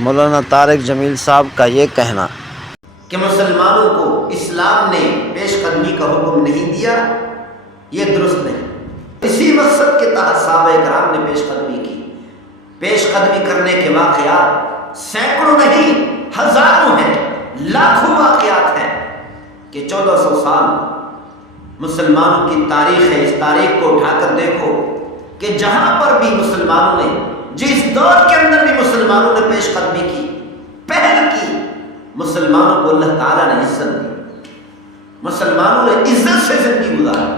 مولانا طارق جمیل صاحب کا یہ کہنا کہ مسلمانوں کو اسلام نے پیش قدمی کا حکم نہیں دیا، یہ درست نہیں۔ اسی مقصد کے تحت صحابہ کرام نے پیش قدمی کی۔ پیش قدمی کرنے کے واقعات سینکڑوں نہیں ہزاروں ہیں، لاکھوں واقعات ہیں کہ 1400 سال مسلمانوں کی تاریخ ہے۔ اس تاریخ کو اٹھا کر دیکھو کہ جہاں پر بھی مسلمانوں نے، جس دور کے اندر بھی مسلمانوں نے پیش قدمی کی، پہل کی، مسلمانوں کو اللہ تعالیٰ نے عزت دی، مسلمانوں نے عزت سے زندگی گزاری۔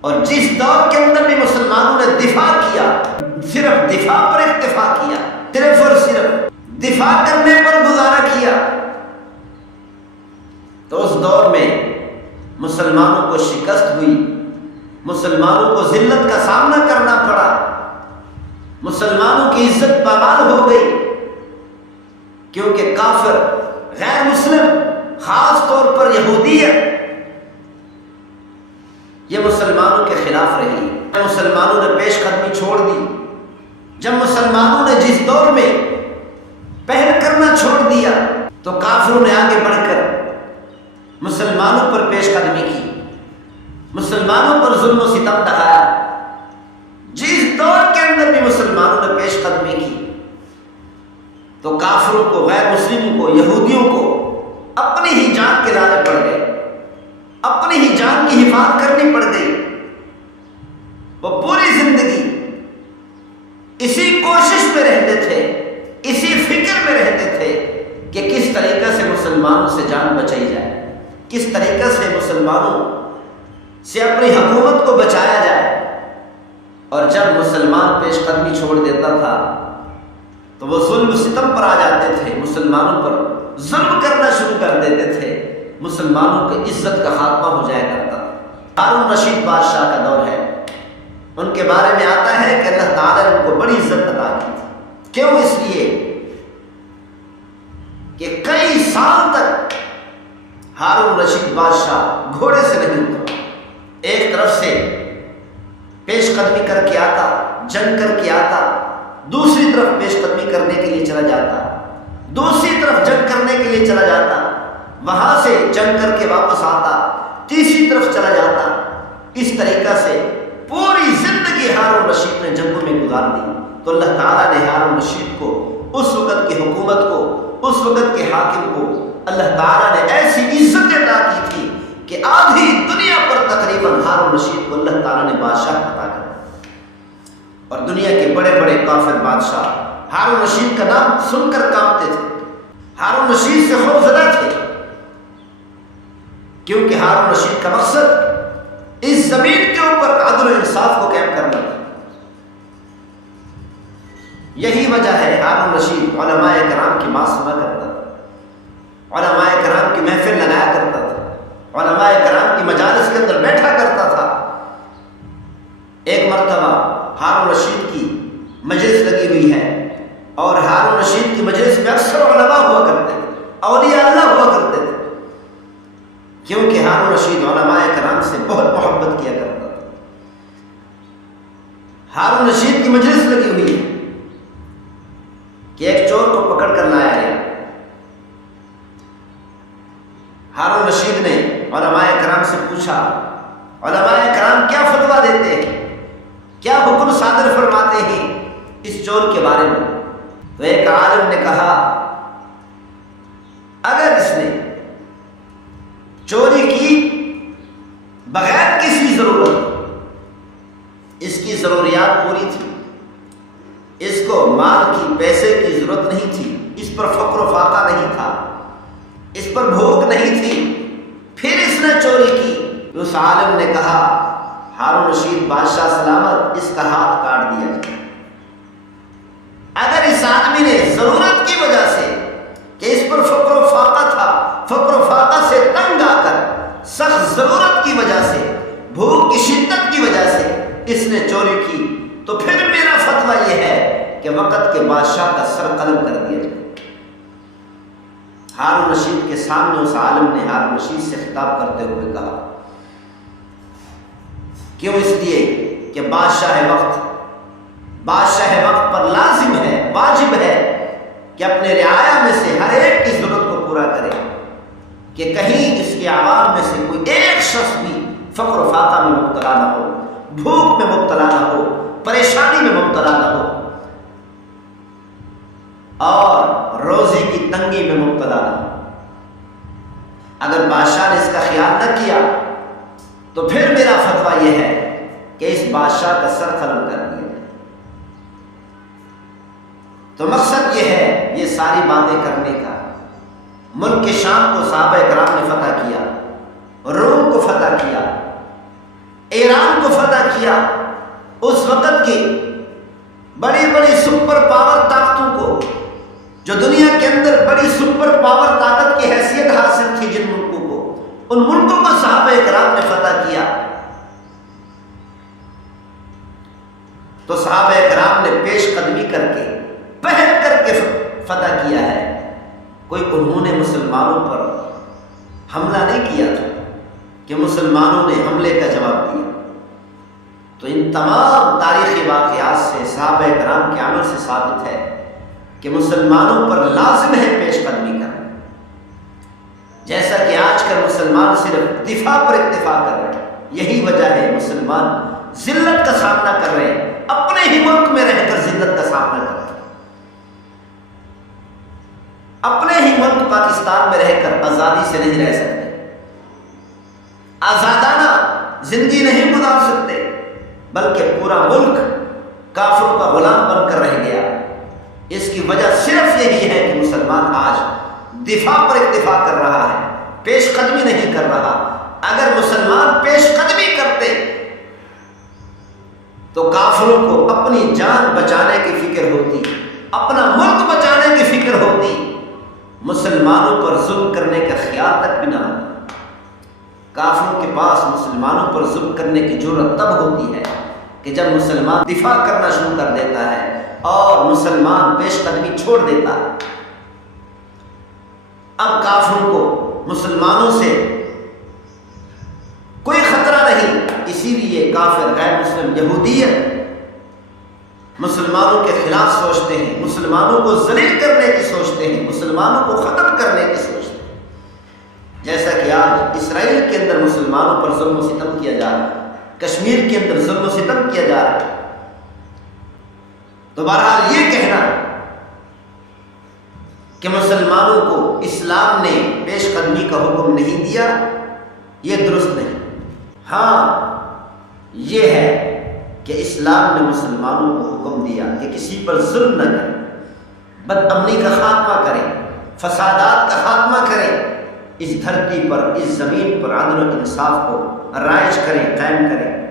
اور جس دور کے اندر بھی مسلمانوں نے دفاع کیا، صرف دفاع پر اکتفا کیا، صرف اور صرف دفاع کرنے پر گزارا کیا، تو اس دور میں مسلمانوں کو شکست ہوئی، مسلمانوں کو ذلت کا سامنا کرنا پڑا، مسلمانوں کی عزت پامال ہو گئی، کیونکہ کافر، غیر مسلم، خاص طور پر یہودیت، یہ مسلمانوں کے خلاف رہی۔ مسلمانوں نے پیش قدمی چھوڑ دی۔ جب مسلمانوں نے جس دور میں پہل کرنا چھوڑ دیا تو کافروں نے آگے بڑھ کر مسلمانوں پر پیش قدمی کی، مسلمانوں پر ظلم و ستم ڈھایا۔ جس دور کے اندر بھی مسلمانوں نے پیش قدمی کی تو کافروں کو، غیر مسلموں کو، یہودیوں کو اپنی ہی جان کے لانے پڑ گئے، اپنی ہی جان کی حفاظت کرنی پڑ گئی۔ وہ پوری زندگی اسی کوشش میں رہتے تھے، اسی فکر میں رہتے تھے کہ کس طریقے سے مسلمانوں سے جان بچائی جائے، کس طریقے سے مسلمانوں سے اپنی حکومت کو بچایا جائے۔ اور جب مسلمان پیش قدمی چھوڑ دیتا تھا تو وہ ظلم و ستم پر آ جاتے تھے، مسلمانوں پر ظلم کرنا شروع کر دیتے تھے، مسلمانوں کی عزت کا خاتمہ ہو جایا کرتا تھا۔ ہارون رشید بادشاہ کا دور ہے، ان کے بارے میں آتا ہے کہ اللہ تعالیٰ نے ان کو بڑی عزت عطا کی تھی۔ کیوں؟ اس لیے کہ کئی سال تک ہارون رشید بادشاہ گھوڑے سے نہیں اترا، ایک طرف سے پیش قدمی کر کے آتا، جنگ کر کے آتا، دوسری طرف پیش قدمی کرنے کے لیے چلا جاتا، دوسری طرف جنگ کرنے کے لیے چلا جاتا، وہاں سے جنگ کر کے واپس آتا، تیسری طرف چلا جاتا۔ اس طریقہ سے پوری زندگی ہارون رشید نے جنگوں میں گزار دی۔ تو اللہ تعالیٰ نے ہارون رشید کو، اس وقت کی حکومت کو، اس وقت کے حاکم کو اللہ تعالیٰ نے ایسی عزت عطا کی تھی کہ آدھی دنیا پر تقریباً ہارون رشید کو اللہ تعالیٰ نے بادشاہ عطا کر دیا۔ اور دنیا کے بڑے بڑے کافر بادشاہ ہارون رشید کا نام سن کر کانپتے تھے، ہارون رشید سے خوفزدہ تھے، کیونکہ ہارون رشید کا مقصد اس زمین کے اوپر عدل و انصاف کو قائم کرنا تھا۔ یہی وجہ ہے ہارون رشید علماء کرام کی بات سنا کرتا تھا، علماء کرام کی محفل لگایا کرتا تھا، علماء کرام کی مجالس کے اندر بیٹھا کرتا تھا۔ ایک مرتبہ ہارون رشید کی مجلس لگی ہوئی ہے، اور ہارون رشید کی مجلس میں اکثر علماء ہوا کرتے تھے، اولیاء اللہ ہوا کرتے تھے، کیونکہ ہارون رشید علماء کرام سے بہت محبت کیا کرتا تھا۔ ہارون رشید کی مجلس لگی ہوئی ہے کہ ایک چور کو پکڑ کر لایا گیا۔ ہارون رشید نے علماء کرام سے پوچھا، علماء کرام کیا فتویٰ دیتے ہیں، کیا حکم صادر فرماتے ہیں اس چور کے بارے میں؟ تو ایک عالم نے کہا، اگر اس نے چوری کی بغیر کسی ضرورت، اس کی ضروریات پوری تھی، اس کو مال کی، پیسے کی ضرورت نہیں تھی، اس پر فقر و فاقہ نہیں تھا، اس پر بھوک نہیں تھی، پھر اس نے چوری کی، تو اس عالم نے کہا، ہارون رشید بادشاہ سلامت، اس کا ہاتھ کاٹ دیا جائے۔ اگر اس آدمی نے ضرورت کی وجہ سے، کہ اس پر فقر و فاقہ تھا، فقر و فاقہ سے تنگ آ کر، سخت ضرورت کی وجہ سے، بھوک کی شدت کی وجہ سے اس نے چوری کی، تو پھر میرا فتویٰ یہ ہے کہ وقت کے بادشاہ کا سر قلم کر دیا جائے۔ ہارون رشید کے سامنے اس عالم نے ہارون رشید سے خطاب کرتے ہوئے کہا، کیوں؟ اس لیے کہ بادشاہ وقت پر لازم ہے، واجب ہے کہ اپنے رعایا میں سے ہر ایک کی ضرورت کو پورا کرے، کہ کہیں اس کے عوام میں سے کوئی ایک شخص بھی فقر و فاقہ میں مبتلا نہ ہو، بھوک میں مبتلا نہ ہو، پریشانی میں مبتلا نہ ہو، اور روزی کی تنگی میں مبتلا نہ ہو۔ اگر بادشاہ نے اس کا خیال نہ کیا تو پھر میرا فتویٰ یہ ہے کہ اس بادشاہ کا سر قلم کر دیا جائے۔ تو مقصد یہ ہے یہ ساری باتیں کرنے کا، ملک کے شام کو صحابہ کرام نے فتح کیا، روم کو فتح کیا، ایران کو فتح کیا، اس وقت کی بڑی بڑی سپر پاور طاقتوں کو، جو دنیا کے اندر بڑی سپر پاور طاقت کی حیثیت حاصل تھی جن ملکوں کو، ان ملکوں کو صحابہ کرام نے فتح کیا۔ تو صحابہ کرام نے پیش قدمی کر کے، پہل کر کے فتح کیا ہے، کوئی انہوں نے مسلمانوں پر حملہ نہیں کیا تھا کہ مسلمانوں نے حملے کا جواب دیا۔ تو ان تمام تاریخی واقعات سے صحابہ کرام کے عمل سے ثابت ہے کہ مسلمانوں پر لازم ہے پیش قدمی کرنا، جیسا کہ آج کل مسلمان صرف دفاع پر اکتفا کر رہے ہیں۔ یہی وجہ ہے مسلمان ذلت کا سامنا کر رہے ہیں، اپنے ہی ملک میں رہ کر ذلت کا سامنا کر رہے ہیں، اپنے ہی ملک پاکستان میں رہ کر آزادی سے نہیں رہ سکتے، آزادانہ زندگی نہیں گزار سکتے، بلکہ پورا ملک کافروں کا غلام بن کر رہ گیا۔ اس کی وجہ صرف یہی ہے کہ مسلمان آج دفاع پر اکتفا کر رہا ہے، پیش قدمی نہیں کر رہا۔ اگر مسلمان پیش قدمی کرتے تو کافروں کو اپنی جان بچانے کی فکر ہوتی، اپنا ملک بچانے کی فکر ہوتی، مسلمانوں پر ظلم کرنے کا خیال تک بھی نہ ہوتا۔ کافروں کے پاس مسلمانوں پر ظلم کرنے کی جرأت تب ہوتی ہے کہ جب مسلمان دفاع کرنا شروع کر دیتا ہے اور مسلمان پیش قدمی چھوڑ دیتا ہے۔ اب کافروں کو مسلمانوں سے کوئی خطرہ نہیں، اسی لیے کافر غیر مسلم یہودیت مسلمانوں کے خلاف سوچتے ہیں، مسلمانوں کو ذلیل کرنے کی سوچتے ہیں، مسلمانوں کو ختم کرنے کی سوچتے ہیں۔ جیسا کہ آج اسرائیل کے اندر مسلمانوں پر ظلم و ستم کیا جا رہا ہے، کشمیر کے اندر ظلم و ستم کیا جا رہا ہے۔ تو بہرحال یہ کہنا کہ مسلمانوں کو اسلام نے پیش قدمی کا حکم نہیں دیا، یہ درست نہیں۔ ہاں یہ ہے کہ اسلام نے مسلمانوں کو حکم دیا کہ کسی پر ظلم نہ کریں، بد امنی کا خاتمہ کریں، فسادات کا خاتمہ کریں، اس دھرتی پر، اس زمین پر عدل و انصاف کو رائج کریں، قائم کریں۔